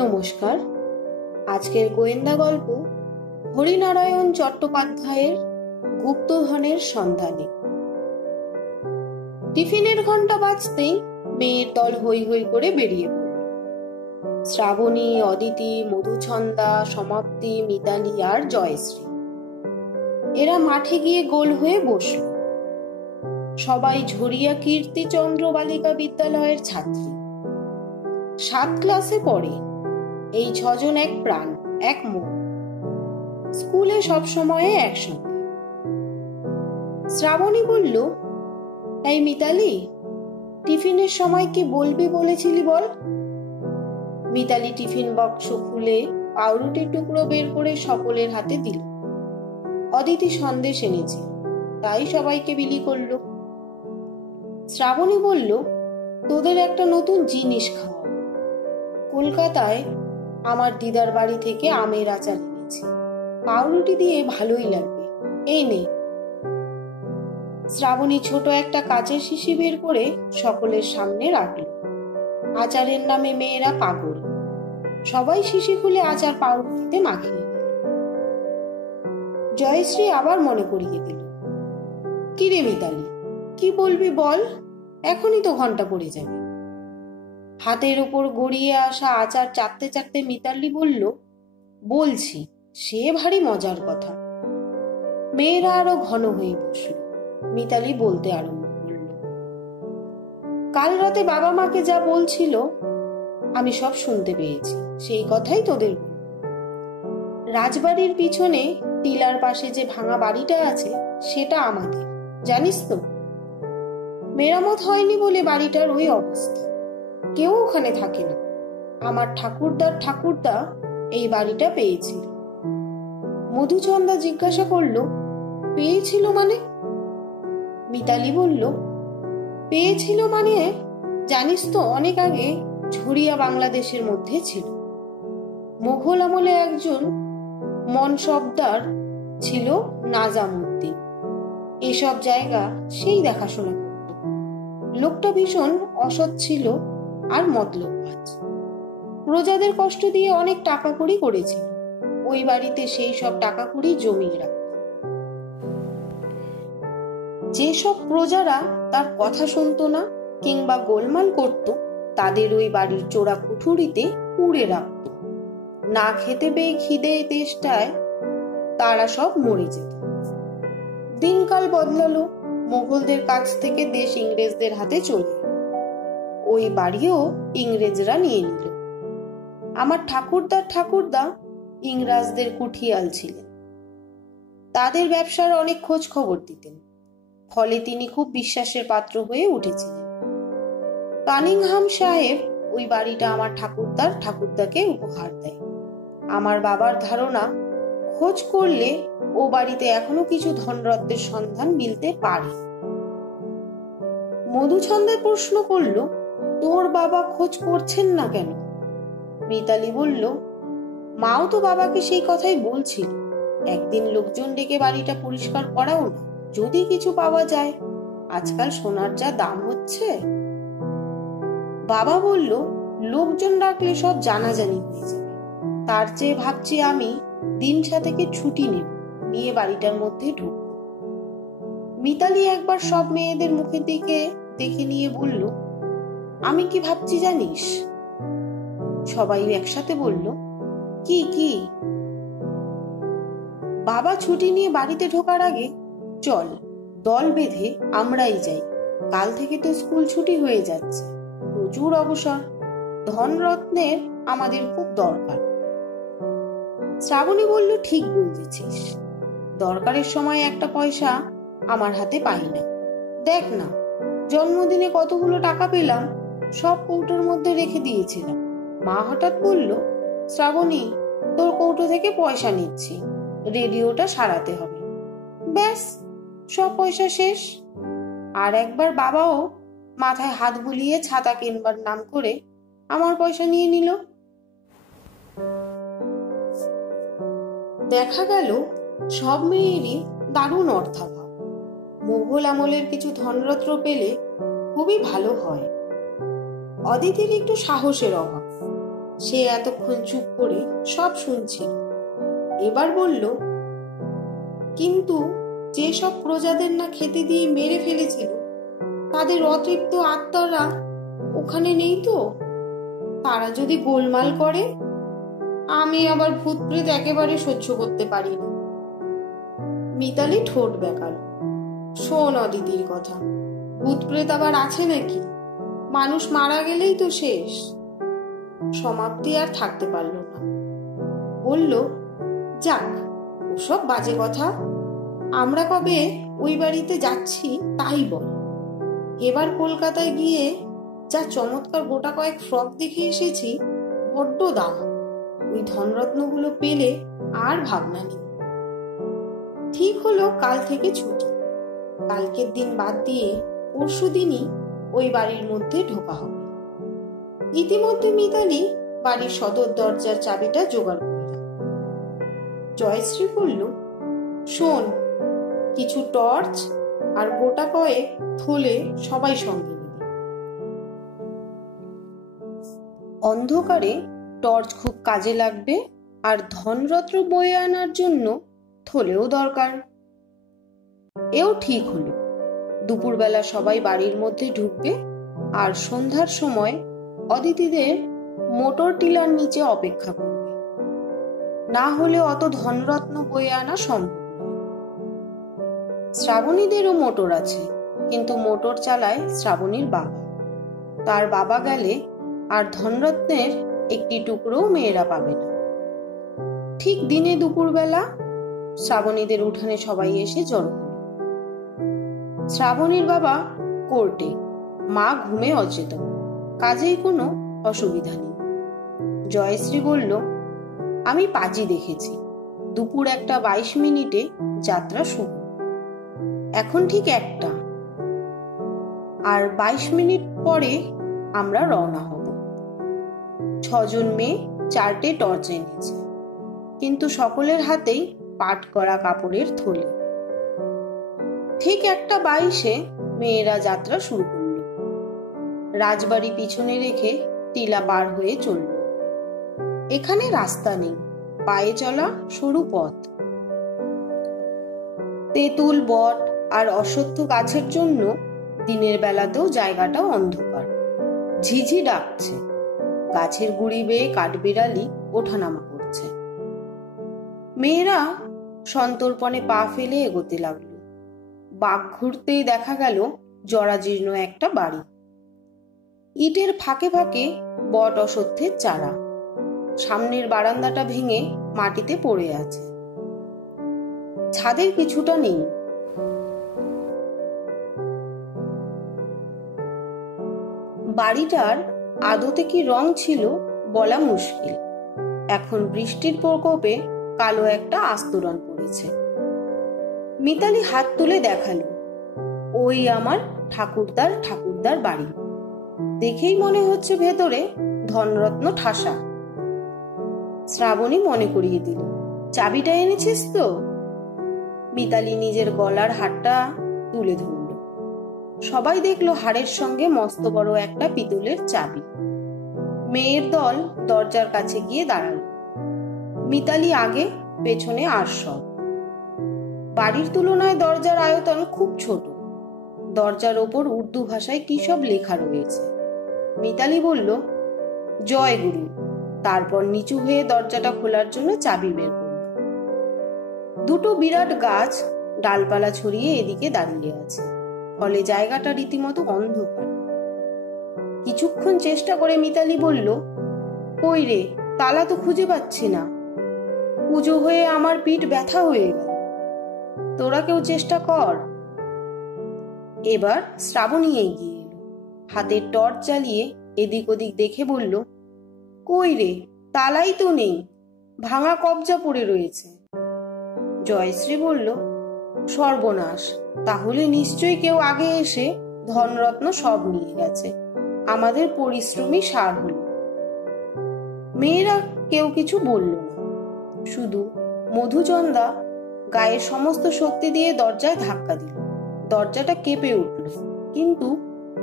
নমস্কার। আজকের গোয়েন্দা গল্প হরিনারায়ণ চট্টোপাধ্যায়ের গুপ্তধনের সন্ধানে। টিফিনের ঘন্টা বাজতেই মেয়ের দল হৈ হৈ করে বেরিয়ে পড়ল। শ্রাবণী, অদিতি, মধুছন্দা, সমাপ্তি, মিতালি আর জয়শ্রী এরা মাঠে গিয়ে গোল হয়ে বসল। সবাই ঝরিয়া কীর্তিচন্দ্র বালিকা বিদ্যালয়ের ছাত্রী। 7 ক্লাসে পড়ে। এই 6 জন এক প্রাণ, এক মন। স্কুলে সবসময় একসঙ্গে। শ্রাবণী বলল, এই মিতালি, টিফিনের সময় কি বলবি বলেছিলি বল? মিতালি টিফিন বাক্স খুলে পাউরুটির টুকরো বের করে সকলের হাতে দিল। অদিতি সন্দেশ এনেছিল, তাই সবাইকে বিলি করলো। শ্রাবণী বলল, তোদের একটা নতুন জিনিস খাওয়া। কলকাতায় আমার দিদার বাড়ি থেকে আমের আচার এনেছি, পাউরুটি দিয়ে ভালোই লাগবে, এই নে। শ্রাবণী ছোট একটা কাচের শিশি বের করে সকলের সামনে রাখল। আচারের নামে মেয়েরা পাগল। সবাই শিশি খুলে আচার পাউরুটিতে মাখিয়ে দিল। জয়শ্রী আবার মনে করিয়ে দিল, কি রে মিতালি, কি বলবি বল, এখনই তো ঘন্টা পড়ে যাবে। হাতের উপর গড়িয়ে আসা আচার চাটতে চাটতে মিতালি বলল, বলছি, সে ভারী মজার কথা। মেয়েরা আরো ঘন হয়ে বসল। মিতালি বলতে আরম্ভ করল, কাল রাতে বাবা মাকে যা বলছিল আমি সব শুনতে পেয়েছি, সেই কথাই তোদের বল। রাজবাড়ির পিছনে টিলার পাশে যে ভাঙা বাড়িটা আছে সেটা আমাদের, জানিস তো। মেরামত হয়নি বলে বাড়িটার ওই অবস্থা। কেউ ওখানে থাকে না। আমার ঠাকুরদার ঠাকুরদা এই বাড়িটা পেয়েছিল। মধুচন্দা জিজ্ঞাসা করল, পেয়েছিল মানে? মিতালি বলল, পেয়েছিল মানে জানিস তো, অনেক আগে ঝরিয়া বাংলাদেশের মধ্যে ছিল। মোঘল আমলে একজন মনসবদার ছিল নাজামুদ্দিন। এসব জায়গা সেই দেখাশোনা করত। লোকটা ভীষণ অসৎ ছিল আর মতলববাজ। প্রজাদের কষ্ট দিয়ে অনেক টাকা কড়ি করেছিল। ওই বাড়িতে সেই সব টাকা কড়ি জমিয়ে রাখত। যেসব প্রজারা তার কথা শুনতো না কিংবা গোলমাল করত, তাদের ওই বাড়ির চোরা কুঠুরিতে পুড়ে রাখত। না খেতে পেয়ে খিদে তেষ্টায় তারা সব মরে যেত। দিনকাল বদলালো। মোগলদের কাছ থেকে দেশ ইংরেজদের হাতে চলে। ওই বাড়িও ইংরেজরা নিয়ে নিল। আমার ঠাকুরদার ঠাকুরদা ইংরেজদের কুঠিয়াল ছিলেন। তাদের ব্যবসার অনেক খোঁজ খবর দিতেন। ফলে তিনি খুব বিশ্বাসের পাত্র হয়ে উঠেছিলেন। কানিংহাম সাহেব ওই বাড়িটা আমার ঠাকুরদার ঠাকুরদাকে উপহার দেয়। আমার বাবার ধারণা, খোঁজ করলে ও বাড়িতে এখনো কিছু ধনরত্নের সন্ধান মিলতে পারে। মধুছন্দা প্রশ্ন করল, তোর বাবা খোঁজ করছেন না কেন? মিতালি বলল, মাও তো বাবাকে সেই কথাই বলছিল, একদিন লোকজন ডেকে বাড়িটা পরিষ্কার করাও না, যদি কিছু পাওয়া যায়। আজকাল সোনার যা দাম হচ্ছে। বাবা বলল, লোকজন ডাকলে সব জানাজানি হয়ে যাবে। তার চেয়ে ভাবছি আমি দিন সাতেকে ছুটি নেব, নিয়ে বাড়িটার মধ্যে ঢুকব। মিতালি একবার সব মেয়েদের মুখের দিকে দেখে নিয়ে বলল, আমি কি ভাবছি জানিস? সবাই একসাথে বলল, কি কি? বাবা ছুটি নিয়ে বাড়িতে ঢোকার আগে চল দল বেঁধে আমরাই যাই। কাল থেকে তো স্কুল ছুটি হয়ে যাচ্ছে, প্রচুর অবসর, ধনরত্নের আমাদের খুব দরকার। শ্রাবণী বলল, ঠিক বলতেছিস, দরকারের সময় একটা পয়সা আমার হাতে পাই না। দেখ না, জন্মদিনে কতগুলো টাকা পেলাম, সব কৌটোর মধ্যে রেখে দিয়েছিলাম। মা হঠাৎ বলল, শ্রাবণী, তোর কৌটো থেকে পয়সা নিচ্ছি, রেডিওটা সারাতে হবে। ব্যাস, সব পয়সা শেষ। আর একবার বাবাও মাথায় হাত বুলিয়ে ছাতা কিনবার নাম করে আমার পয়সা নিয়ে নিল। দেখা গেল সব মেয়েরই দারুণ অর্থাভাব। মোগল আমলের কিছু ধনরত্ন পেলে খুবই ভালো হয়। অদিতির একটু সাহসের অভাব। সে এতক্ষণ চুপ করে সব শুনছিল। এবার বলল, কিন্তু যেসব প্রজাদের না খেতে দিয়ে মেরে ফেলেছিল, তাদের অতৃপ্ত আত্মারা ওখানে নেই তো? তারা যদি গোলমাল করে? আমি আবার ভূত প্রেত একেবারে সহ্য করতে পারি না। মিতালি ঠোঁট বেঁকাল। শোন অদিতির কথা, ভূত প্রেত আবার আছে নাকি? মানুষ মারা গেলেই তো শেষ। সমাপ্তি আর থাকতে পারল না। বলল, যাক, ওসব বাজে কথা। আমরা কবে ওই বাড়িতে যাচ্ছি তাই বল। এবার কলকাতায় গিয়ে যা চমৎকার গোটা কয়েক ফ্রক দেখে এসেছি, বড্ড দাম। ওই ধনরত্নগুলো পেলে আর ভাবনা নেই। ঠিক হলো কাল থেকে ছুটি। কালকের দিন বাদ দিয়ে পরশু দিনই ওই বাড়ির মধ্যে ঢোকা হবে। ইতিমধ্যে মিতালি বাড়ির সদর দরজার চাবিটা জোগাড় করে রাখল। জয়শ্রী বলল, শোন, কিছু টর্চ আর গোটা কয়েক থলে সবাই সঙ্গে নিবি। অন্ধকারে টর্চ খুব কাজে লাগবে, আর ধনরত্ন বয়ে আনার জন্য থলেও দরকার। এও ঠিক হলো। দুপুরবেলা সবাই বাড়ির মধ্যে ঢুকবে, আর সন্ধ্যার সময় অদিতিদের মোটর টিলার নিচে অপেক্ষা করবে। না হলে অত ধনরত্ন বয়ে আনা সম্ভব নয়। শ্রাবণীদেরও মোটর আছে, কিন্তু মোটর চালায় শ্রাবণীর বাবা। তার বাবা গেলে আর ধনরত্নের একটি টুকরোও মেয়েরা পাবে না। ঠিক দিনে দুপুরবেলা শ্রাবণীদের উঠানে সবাই এসে জড়ো হলো। শ্রাবণীর বাবা কোর্টে, মা ঘুমে অচেতন, কাজেই কোনো অসুবিধা নেই। জয়শ্রী বলল, আমি পাজি দেখেছি, দুপুর 1:22 যাত্রা শুরু। এখন ঠিক 1টা, আর 22 মিনিট পরে আমরা রওনা হব। 6 জন মেয়ে 4টে টর্চ এনেছে, কিন্তু সকলের হাতেই পাট করা কাপড়ের থলে। ঠিক 1:22 মেয়েরা যাত্রা শুরু করল। রাজবাড়ি পিছনে রেখে টিলা পার হয়ে চলল। এখানে রাস্তা নেই, পায়ে চলা সরু পথ। তেঁতুল, বট আর অশ্বত্থ গাছের জন্য দিনের বেলাতেও জায়গাটা অন্ধকার। ঝিঝি ডাকছে, গাছের গুড়ি বেয়ে কাঠবিড়ালি ওঠানামা করছে। মেয়েরা সন্তর্পণে পা ফেলে এগোতে লাগলো। বাঘ ঘুরতেই দেখা গেল জরাজীর্ণ একটা বাড়ি। ইটের ফাঁকে ফাঁকে বট অশ্বত্থের চারা। সামনের বারান্দাটা ভেঙে মাটিতে পড়ে আছে। ছাদের কিছুটা নেই। বাড়িটার আদতে কি রং ছিল বলা মুশকিল। এখন বৃষ্টির প্রকোপে কালো একটা আস্তরণ পড়েছে। মিতালি হাত তুলে দেখালো, ওই আমার ঠাকুরদার বাড়ি। দেখেই মনে হচ্ছে ভেতরে ধনরত্ন ঠাসা। শ্রাবণী মনে করিয়ে দিল, চাবিটা এনেছিস তো? মিতালি নিজের গলার হারটা তুলে ধরল। সবাই দেখলো হাড়ের সঙ্গে মস্ত বড় একটা পিতলের চাবি। মেয়ের দল দরজার কাছে গিয়ে দাঁড়ালো। মিতালি আগে, পেছনে আর সব। বাড়ির তুলনায় দরজার আয়তন খুব ছোট। দরজার ওপর উর্দু ভাষায় কি সব লেখা রয়েছে। মিতালি বলল, জয় গুরু। তারপর নিচু হয়ে দরজাটা খোলার জন্য চাবি বের করল। দুটো বিরাট গাছ ডালপালা ছড়িয়ে এদিকে দাঁড়িয়ে আছে, ফলে জায়গাটা রীতিমতো অন্ধকার। কিছুক্ষণ চেষ্টা করে মিতালি বলল, কই রে, তালা তো খুঁজে পাচ্ছি না। পুজো হয়ে আমার পিঠ ব্যথা হয়ে গেল, তোরা কেউ চেষ্টা কর। এবার শ্রাবণী এগিয়ে এলো, হাতের টর্চ জ্বালিয়ে এদিক ওদিক দেখে বলল, কই রে, তালাই তো নেই, ভাঙা কবজা পড়ে রয়েছে। জয়শ্রী বলল, সর্বনাশ, তাহলে নিশ্চয়ই কেউ আগে এসে ধনরত্ন সব নিয়ে গেছে। আমাদের পরিশ্রমী সার হলো। মেয়েরা কেউ কিছু বলল না, শুধু মধুচন্দা গায়ের সমস্ত শক্তি দিয়ে দরজায় ধাক্কা দিল। দরজাটা কেঁপে উঠল, কিন্তু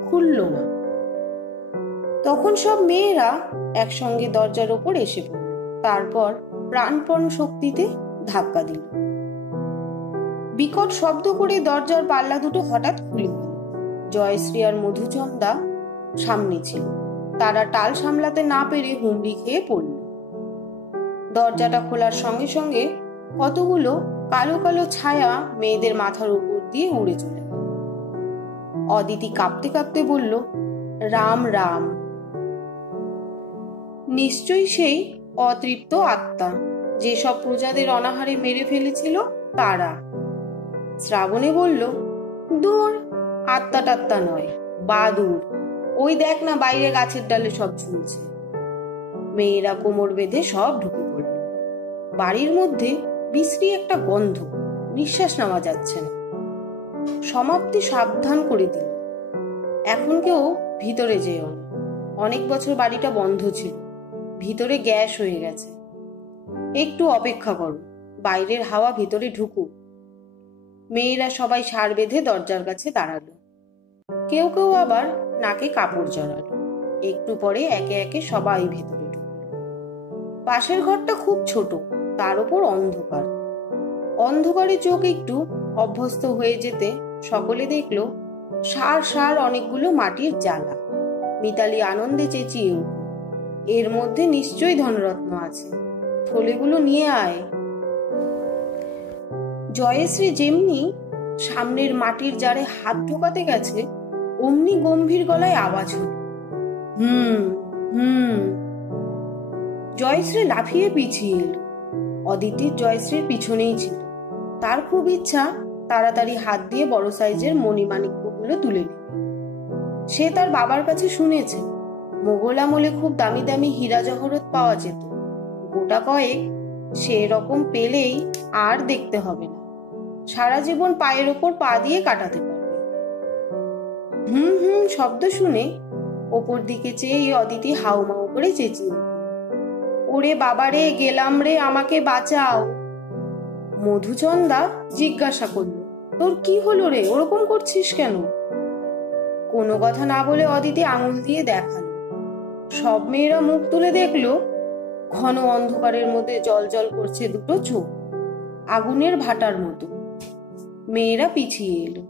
খুলল না। তখন সব মেয়েরা একসঙ্গে দরজার ওপর এসে পড়ল, তারপর প্রাণপণ শক্তিতে ধাক্কা দিল। বিকট শব্দ করে দরজার পাল্লা দুটো হঠাৎ খুলে গেল। জয়শ্রী আর মধুচন্দা সামনে ছিল, তারা টাল সামলাতে না পেরে হুমড়ি খেয়ে পড়ল। দরজাটা খোলার সঙ্গে সঙ্গে কতগুলো কালো কালো ছায়া মেয়েদের মাথার উপর দিয়ে উড়ে চলে গেল। অদিতি কাঁপতে কাঁপতে বলল, রাম রাম। নিশ্চয়ই সেই অতৃপ্ত আত্মা, যেসব প্রজাদের অনাহারে মেরে ফেলেছিল তারা। শ্রাবণী বলল, দূর, আত্মা টাত্মা নয়, বাদুর। ওই দেখ না, বাইরে গাছের ডালে সব ঝুলছে। মেয়েরা কোমর বেঁধে সব ঢুকে পড়ল। বাড়ির মধ্যে বিশ্রী একটা গন্ধ, নিঃশ্বাস নেওয়া যাচ্ছে না। সমাপ্তি সাবধান করে দিল, এখন কেউ ভিতরে যেও না। অনেক বছর বাড়িটা বন্ধ ছিল, ভিতরে গ্যাস হয়ে গেছে। একটু অপেক্ষা করো, বাইরের হাওয়া ভিতরে ঢুকুক। মেয়েরা সবাই সার বেঁধে দরজার কাছে দাঁড়ালো। কেউ কেউ আবার নাকে কাপড় জড়ালো। একটু পরে একে একে সবাই ভেতরে ঢুকলো। পাশের ঘরটা খুব ছোট, তার উপর অন্ধকার। অন্ধকারে চোখ একটু অভ্যস্ত হয়ে যেতে সকলে দেখলো সার সার অনেকগুলো মাটির জ্বালা। মিতালি আনন্দে চেঁচিয়ে উঠল, এর মধ্যে নিশ্চয়ই ধনরত্ন আছে, থলেগুলো নিয়ে আয়। জয়শ্রী যেমনি সামনের মাটির জারে হাত ঢোকাতে গেছে, অমনি গম্ভীর গলায় আওয়াজ হল, হুম হুম। জয়শ্রী লাফিয়ে পিছিয়ে এলো। অদিতির জয়শ্রীর পিছনেই ছিল। তার খুব ইচ্ছা তাড়াতাড়ি হাত দিয়ে বড় সাইজের মণিমাণিক্যগুলো তুলে নেবে। সে তার বাবার কাছে শুনেছে মোগল আমলে খুব দামি দামি হীরা জহরত পাওয়া যেত। গোটা কয়েক সেরকম পেলেই আর দেখতে হবে না, সারা জীবন পায়ের ওপর পা দিয়ে কাটাতে পারবে। হুম হুম শব্দ শুনে ওপর দিকে চেয়ে অদিতি হাউমাউ করে চেঁচিয়ে উঠল, ওরে বাবারে, গেলাম রে, আমাকে বাঁচাও। মধুচন্দা জিজ্ঞাসা করল, তোর কি হলো রে, ওরকম করছিস কেন? কোনো কথা না বলে অদিতি আঙুল দিয়ে দেখালো। সব মেয়েরা মুখ তুলে দেখলো ঘন অন্ধকারের মধ্যে জল জল করছে দুটো চোখ, আগুনের ভাটার মতো। মেয়েরা পিছিয়ে এলো।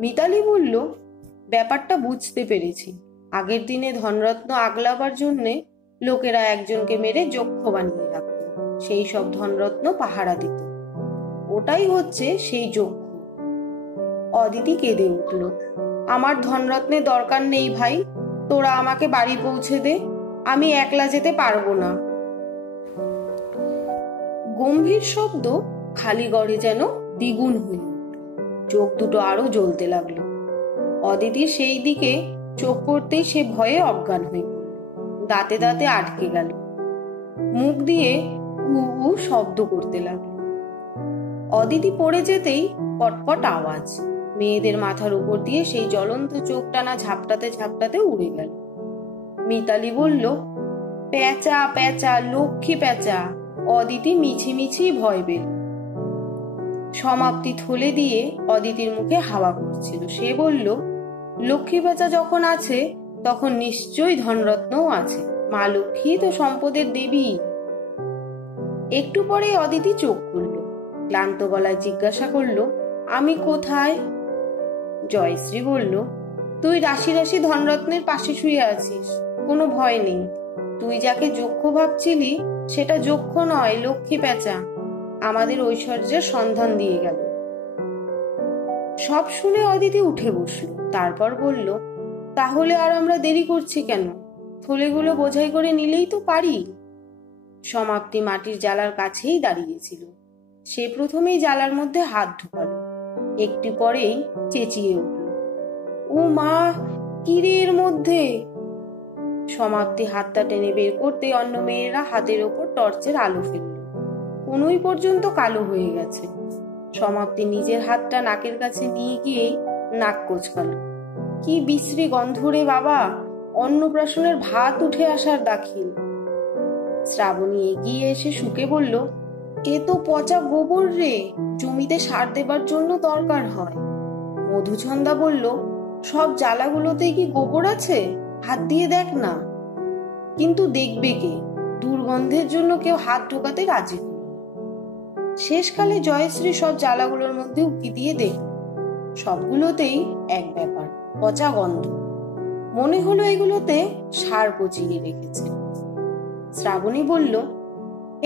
মিতালি বলল, ব্যাপারটা বুঝতে পেরেছি। আগের দিনে ধনরত্ন আগলাবার জন্যে লোকেরা একজনকে মেরে যক্ষ বানিয়ে রাখত, সেই সব ধনরত্ন পাহারা দিত। ওটাই হচ্ছে সেই যক্ষ। অদিতি কেঁদে উঠল, আমার ধনরত্নের দরকার নেই ভাই, তোরা আমাকে বাড়ি পৌঁছে দে, আমি একলা যেতে পারবো না। গম্ভীর শব্দ খালি গড়ে যেন দ্বিগুণ হয়ে উঠল। চোখ দুটো আরো জ্বলতে লাগলো। অদিতির সেই দিকে চোখ পড়তেই সে ভয়ে অজ্ঞান হয়ে পড়ল, দাঁতে দাঁতে আটকে গেল, মুখ দিয়ে উ উ শব্দ করতে লাগলো। অদিতি পড়ে যেতেই পটপট আওয়াজ, মেয়েদের মাথার উপর দিয়ে সেই জ্বলন্ত চোখ টানা ঝাপটাতে ঝাপটাতে উড়ে গেল। মিতালি বলল, প্যাঁচা প্যাঁচা, লক্ষ্মী প্যাঁচা। অদিতি মিছিমিছি ভয় পেল। সমাপ্তি থলে দিয়ে অদিতির মুখে হাওয়া করছিল। সে বলল, লক্ষ্মী প্যাঁচা যখন আছে তখন নিশ্চয়ই ধনরত্নও আছে, মা লক্ষ্মী তো সম্পদের দেবী। একটু পরে অদিতি চোখ খুলল, ক্লান্ত গলায় জিজ্ঞাসা করল, আমি কোথায়? জয়শ্রী বলল, তুই রাশি রাশি ধনরত্নের পাশে শুয়ে আছিস, কোনো ভয় নেই। তুই যাকে যক্ষ ভাবছিলি সেটা যক্ষ নয়, লক্ষ্মী প্যাঁচা আমাদের ঐশ্বর্যের সন্ধান দিয়ে গেল। সব শুনে অদিতি উঠে বসল, তারপর বলল, তাহলে আর আমরা দেরি করছি কেন? থলেগুলো বোঝাই করে নিলেই তো পারি। সমাপ্তি মাটির জালার কাছেই দাঁড়িয়েছিল। সে প্রথমেই জালার মধ্যে হাত ঢোকালো, একটু পরেই চেঁচিয়ে উঠল, ও মা, কিরে এর মধ্যে? সমাপ্তি হাতটা টেনে বের করতে অন্য মেয়েরা হাতের ওপর টর্চের আলো ফেলল। কোনোই পর্যন্ত কালো হয়ে গেছে। সমাপ্তি নিজের হাতটা নাকের কাছে নিয়ে গিয়ে নাক কোচকালো। কি বিশ্রী গন্ধ রে বাবা, অন্নপ্রাশনের ভাত উঠে আসার দাখিল। শ্রাবণী এগিয়ে এসে শুকে বলল, এ তো পচা গোবর রে, জমিতে সার দেবার জন্য দরকার হয়। মধুচন্দা বলল, সব জ্বালাগুলোতেই কি গোবর আছে? হাত দিয়ে দেখ না। কিন্তু দেখবে কে? দুর্গন্ধের জন্য কেউ হাত ঢোকাতে রাজি হল না। শেষকালে জয়শ্রী সব জ্বালাগুলোর মধ্যে উকি দিয়ে দেখল, সবগুলোতেই এক ব্যাপার, পচা গন্ধ। মনে হলো এগুলোতে সার পচিয়ে রেখেছে। শ্রাবণী বলল,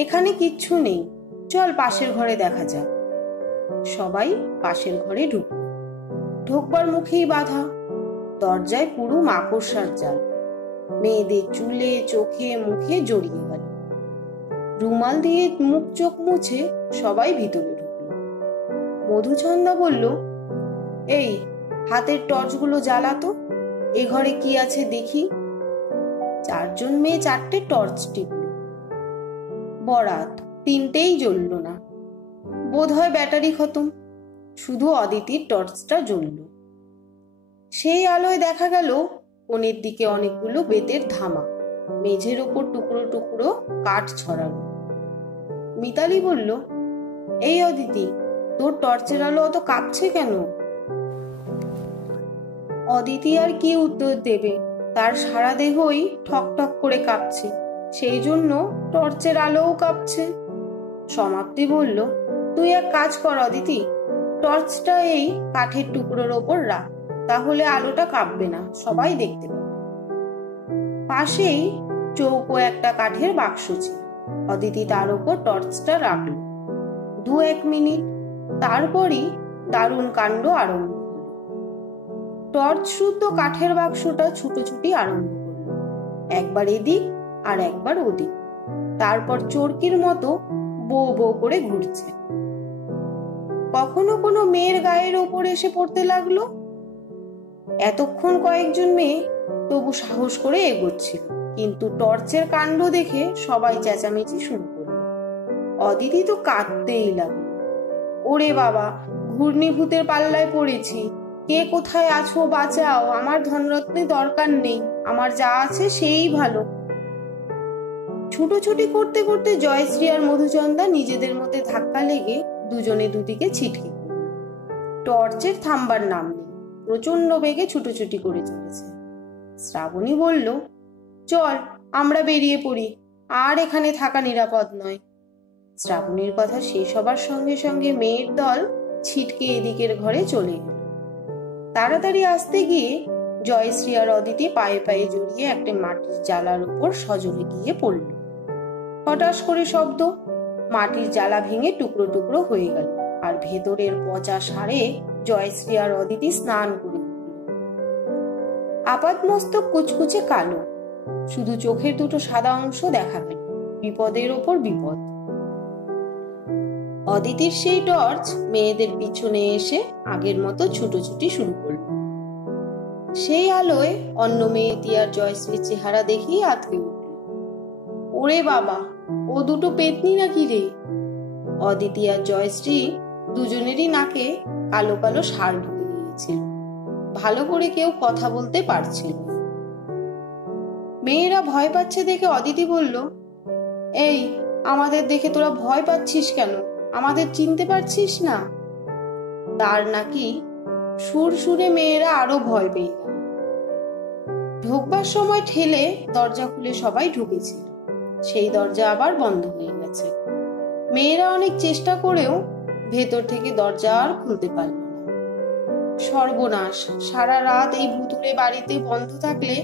এখানে কিচ্ছু নেই, চল পাশের ঘরে দেখা যাক। সবাই পাশের ঘরে ঢুকল। ঢোকবার মুখেই বাধা, দরজায় পুরো মাকড়সার জাল। মেয়েদের চুলে, চোখে, মুখে জড়িয়ে গেল। রুমাল দিয়ে মুখ চোখ মুছে সবাই ভিতরে ঢুকল। মধুচন্দা বলল, এই হাতের টর্চগুলো জ্বালাতো, এ ঘরে কি আছে দেখি। 4 জন মেয়ে 4টে টর্চ টিপল। বরাত, 3টেই জ্বলল না। বোধহয় ব্যাটারি খতম। শুধু অদিতির টর্চটা জ্বলল। সেই আলোয় দেখা গেল কোণের দিকে অনেকগুলো বেতের ধামা, মেঝের ওপর টুকরো টুকরো কাঠ ছড়ানো। মিতালি বলল, এই অদিতি, তোর টর্চের আলো অত কাঁপছে কেন? অদিতি আর কি উত্তর দেবে, তার সারা দেহই ঠক ঠক করে কাঁপছে, সেই জন্য টর্চের আলোও কাঁপছে। সমাপ্তি বলল, তুই এক কাজ কর অদিতি, টর্চটা এই কাঠের টুকরোর ওপর রাখ, তাহলে আলোটা কাঁপবে না, সবাই দেখতে পাবে। পাশেই চৌকো একটা কাঠের বাক্স ছিল। অদিতি তার উপর টর্চটা রাখল। 2-1 মিনিট, তারপরই দারুণ কাণ্ড আরম্ভ হলো। টর্চ শুদ্ধ কাঠের বাক্সটা ছুটোছুটি আরম্ভ করলো, একবার এদিক আর একবার ওদিক, তারপর চরকির মতো বো বো করে ঘুরছে। কখনো কোনো মেয়ের গায়ের ওপর এসে পড়তে লাগলো। এতক্ষণ কয়েকজন মেয়ে তবু সাহস করে এগোচ্ছিল, কিন্তু টর্চের কাণ্ড দেখে সবাই চেঁচামেচি শুরু করলো। অদিতি তো কাঁদতেই লাগলো, ওরে বাবা, ঘূর্ণিভূতের পাল্লায় পড়েছি, কে কোথায় আছো বাঁচাও, আমার ধনরত্নে দরকার নেই, আমার যা আছে সেই ভালো। ছুটোছুটি করতে করতে জয়শ্রী আর মধুচন্দা নিজেদের মধ্যে ধাক্কা লেগে দুজনে দুদিকে ছিটকে পড়ল। টর্চের থামবার নাম নেই, প্রচন্ড বেগে ছুটোছুটি করে চলেছে। শ্রাবণী বলল, চল আমরা বেরিয়ে পড়ি, আর এখানে থাকা নিরাপদ নয়। শ্রাবণীর কথা শেষ হবার সঙ্গে সঙ্গে মেয়ের দল ছিটকে এদিকের ঘরে চলে গেল। তাড়াতাড়ি আসতে গিয়ে জয়শ্রী আর অদিতি পায়ে পায়ে জড়িয়ে একটা মাটির জালার উপর সজোরে গিয়ে পড়ল। হঠাৎ করে শব্দ, মাটির জালা ভেঙে টুকরো টুকরো হয়ে গেল, আর ভেতরের পচা সারে জয়শ্রী আর অদিতি স্নান করে উঠল। আপাতমস্তক কুচকুচে কালো, শুধু চোখের দুটো সাদা অংশ দেখা গেল। বিপদের ওপর বিপদ। অদিতির সেই টর্চ মেয়েদের পিছনে এসে আগের মতো ছুটোছুটি শুরু করল। সেই আলোয় অন্য মেয়েটি আর জয়শ্রীর চেহারা দেখেই আটকে উঠল। ওরে বাবা, ও দুটো পেতনি নাকি রে? অদিতি আর জয়শ্রী দুজনেরই নাকে কালো কালো সার ঢুকে গিয়েছিল, ভালো করে কেউ কথা বলতে পারছিল না। মেয়েরা ভয় পাচ্ছে দেখে অদিতি বলল, এই আমাদের দেখে তোরা ভয় পাচ্ছিস কেন? আমাদের চিনতে পারছিস না? তার নাকি সুর সুরে মেয়েরা আরো ভয় পেয়ে গেল। ঢোকবার সময় ঠেলে দরজা খুলে সবাই ঢুকেছিল, সেই দরজা আবার বন্ধ হয়ে গেছে। মেয়েরা অনেক চেষ্টা করেও ভেতর থেকে দরজা আর খুলতে পারল না। সর্বনাশ, সারা রাত এই ভুতুড়ে বাড়িতে বন্ধ থাকলে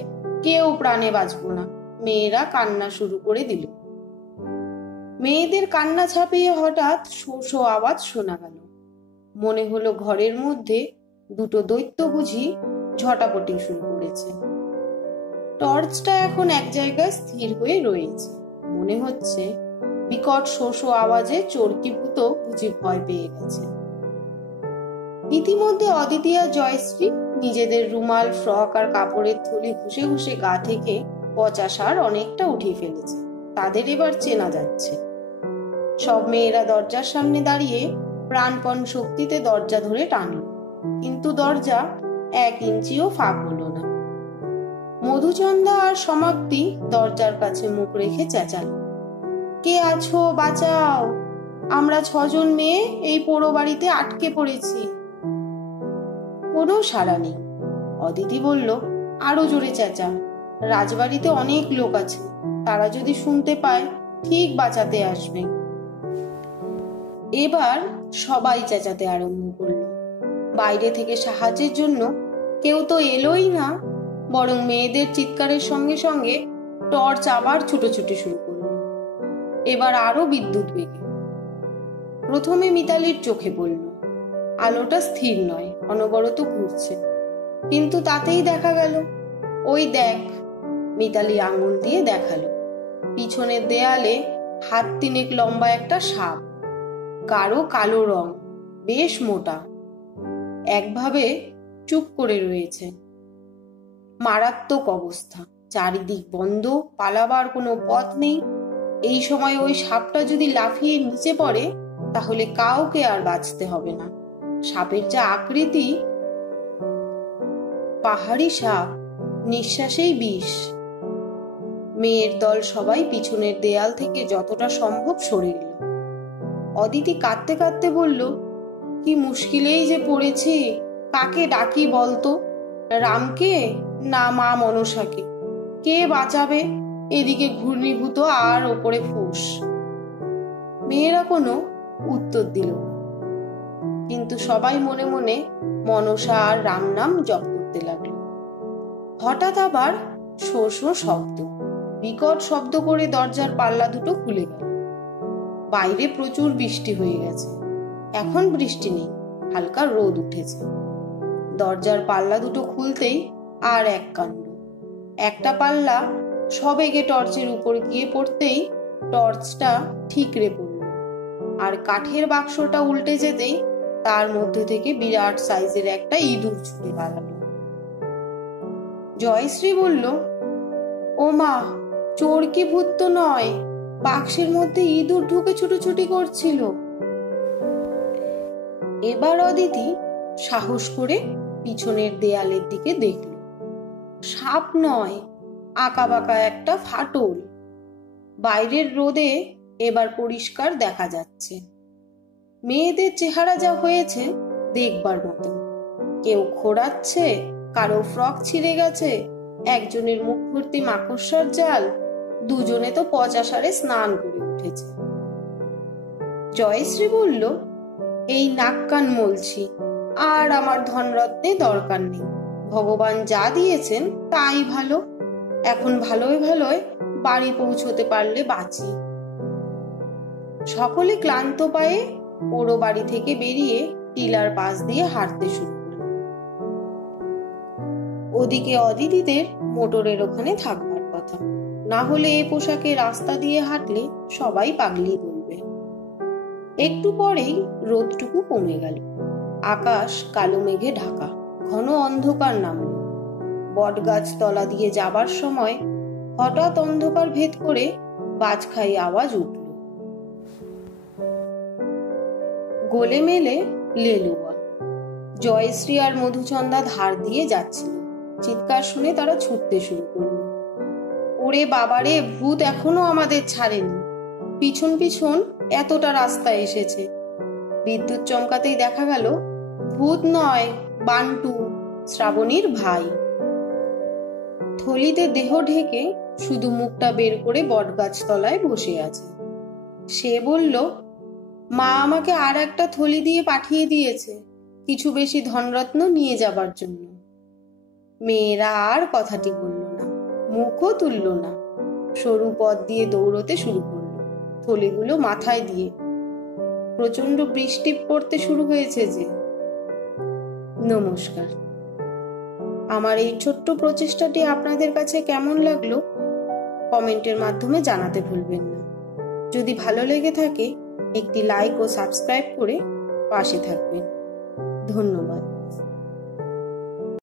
কেউ প্রাণে বাঁচবো না। মেয়েরা কান্না শুরু করে দিল। মেয়েদের কান্না ছাপিয়ে হঠাৎ শো শো আওয়াজ শোনা গেল। মনে হলো ঘরের মধ্যে দুটো দৈত্য বুঝি ঝটাপটি শুরু করেছে। টর্চটা এখন এক জায়গায় স্থির হয়ে রয়েছে। মনে হচ্ছে বিকট শো শো আওয়াজে চরকিভূত বুঝি ভয় পেয়ে গেছে। ইতিমধ্যে অদিতি আর জয়শ্রী নিজেদের রুমাল, ফ্রক আর কাপড়ের থলি ঘুষে ঘুষে গা থেকে পচা সার অনেকটা উঠিয়ে ফেলেছে। তাদের এবার চেনা যাচ্ছে। সব মেয়েরা দরজার সামনে দাঁড়িয়ে প্রাণপণ শক্তিতে দরজা ধরে টানল, কিন্তু দরজা 1 ইঞ্চিও ফাঁক হলো না। মধুচন্দা আর সমাপ্তি দরজার কাছে মুখ রেখে চেঁচাল, কে আছো বাঁচাও, আমরা 6 জন মেয়ে এই পোড়ো বাড়িতে আটকে পড়েছি। কোনো সাড়া নেই। অদিতি বলল, আরো জোরে চেঁচা, রাজবাড়িতে অনেক লোক আছে, তারা যদি শুনতে পায় ঠিক বাঁচাতে আসবে। এবার সবাই চেঁচাতে আরম্ভ করলো। বাইরে থেকে সাহায্যের জন্য কেউ তো এলোই না, বরং মেয়েদের চিৎকারের সঙ্গে সঙ্গে টর্চ আবার ছুটোছুটি শুরু করলো। এবার আরো বিদ্যুৎ বেগে। প্রথমে মিতালির চোখে পড়ল আলোটা স্থির নয়, অনবরত ঘুরছে। কিন্তু তাতেই দেখা গেল, ওই দেখ, মিতালি আঙুল দিয়ে দেখালো, পিছনের দেয়ালে হাত তিনেক লম্বা একটা সাপ, গাঢ় কালো রং, বেশ মোটা, একভাবে চুপ করে রয়েছে। মারাত্মক অবস্থা, চারিদিক বন্ধ, পালাবার কোনো পথ নেই। এই সময় ওই সাপটা যদি লাফিয়ে নিচে পড়ে তাহলে কাউকে আর বাঁচতে হবে না। সাপের যা আকৃতি, পাহাড়ি সাপ, নিঃশ্বাসেই বিষ। মেয়ের দল সবাই পিছনের দেয়াল থেকে যতটা সম্ভব সরে এলো। অদিতি কাঁদতে কাঁদতে বলল, কি মুশকিলেই যে পড়েছি, কাকে ডাকি বলতো? রামকে না মা মনসাকে? কে বাঁচাবে? এদিকে ঘূর্ণিভূত আর ওপরে ফোঁস। মেয়েরা কোনো উত্তর দিল না, কিন্তু সবাই মনে মনে মনসা আর রাম নাম জপ করতে লাগলো। হঠাৎ আবার শো শো শব্দ, বিকট শব্দ করে দরজার পাল্লা দুটো খুলে গেল। বাইরে প্রচুর বৃষ্টি হয়ে গেছে। এখন বৃষ্টি নেই, হালকা রোদ উঠেছে। দরজার পাল্লা দুটো খুলতেই আর এক কাণ্ড। একটা পাল্লা সবেগে টর্চের উপর গিয়ে পড়তেই টর্চটা ঠিকরে পড়ল, আর কাঠের বাক্সটা উল্টে যেতেই তার মধ্যে থেকে বিরাট সাইজের একটা ইঁদুর ছুটে পালালো। জয়শ্রী বলল, ও মা, চোর কি ভূত তো নয়, বাক্সের মধ্যে ইঁদুর ঢুকে ছুটোছুটি করছিল। এবার অদিতি সাহস করে পিছনের দেয়ালের দিকে দেখল। সাপ নয়, আঁকা বাঁকা একটা ফাটল। বাইরের রোদে এবার পরিষ্কার দেখা যাচ্ছে। মেয়েদের চেহারা যা হয়েছে দেখবার মতো। কেউ খোঁড়াচ্ছে, কারো ফ্রক ছিঁড়ে গেছে, একজনের মুখ ভর্তি মাকড়সার জাল, দুজনে তো পচা সারে স্নান করে উঠেছে। জয়শ্রী বলল, এই নাক কান মলছি, আর আমার ধনরত্নে দরকার নেই। ভগবান যা দিয়েছেন তাই ভালো। এখন ভালোই ভালোই বাড়ি পৌঁছতে পারলে বাঁচি। সকলে ক্লান্ত পায়ে পোড়ো বাড়ি থেকে বেরিয়ে টিলার পাশ দিয়ে হাঁটতে শুরু করল। ওদিকে অদিতিদের মোটরের ওখানে থাকবার কথা, না হলে এ পোশাকে রাস্তা দিয়ে হাঁটলে সবাই পাগলি বলবে। একটু পরেই রোদটুকু কমে গেল। আকাশ কালো মেঘে ঢাকা, ঘন অন্ধকার নামল। বটগাছ তলা দিয়ে যাবার সময় হঠাৎ অন্ধকার ভেদ করে বাজখাই আওয়াজ উঠল। গোলে মেলে লেলুয়া। জয়শ্রী আর মধুচন্দা ধার দিয়ে যাচ্ছিল। চিৎকার শুনে তারা ছুটতে শুরু করলো। ওরে বাবারে, ভূত এখনো আমাদের ছাড়েনি, পিছন পিছন এতটা রাস্তা এসেছে। বিদ্যুৎ চমকাতেই দেখা গেল ভূত নয়, বান্টু, শ্রাবণীর ভাই। থলিতে দেহ ঢেকে শুধু মুখটা বের করে বটগাছ তলায় বসে আছে। সে বলল, মা আমাকে আর একটা থলি দিয়ে পাঠিয়ে দিয়েছে, কিছু বেশি ধনরত্ন নিয়ে যাবার জন্য। মেয়েরা আর কথাটি বলল না, মুখও তুলল না। সরু পথ দিয়ে দৌড়তে শুরু করলো, থলিগুলো মাথায় দিয়ে। প্রচন্ড বৃষ্টি পড়তে শুরু হয়েছে যে। নমস্কার। আমার এই ছোট্ট প্রচেষ্টাটি আপনাদের কাছে কেমন লাগলো কমেন্টের মাধ্যমে জানাতে ভুলবেন না। যদি ভালো লেগে থাকে একটি লাইক ও সাবস্ক্রাইব করে পাশে থাকবেন। ধন্যবাদ।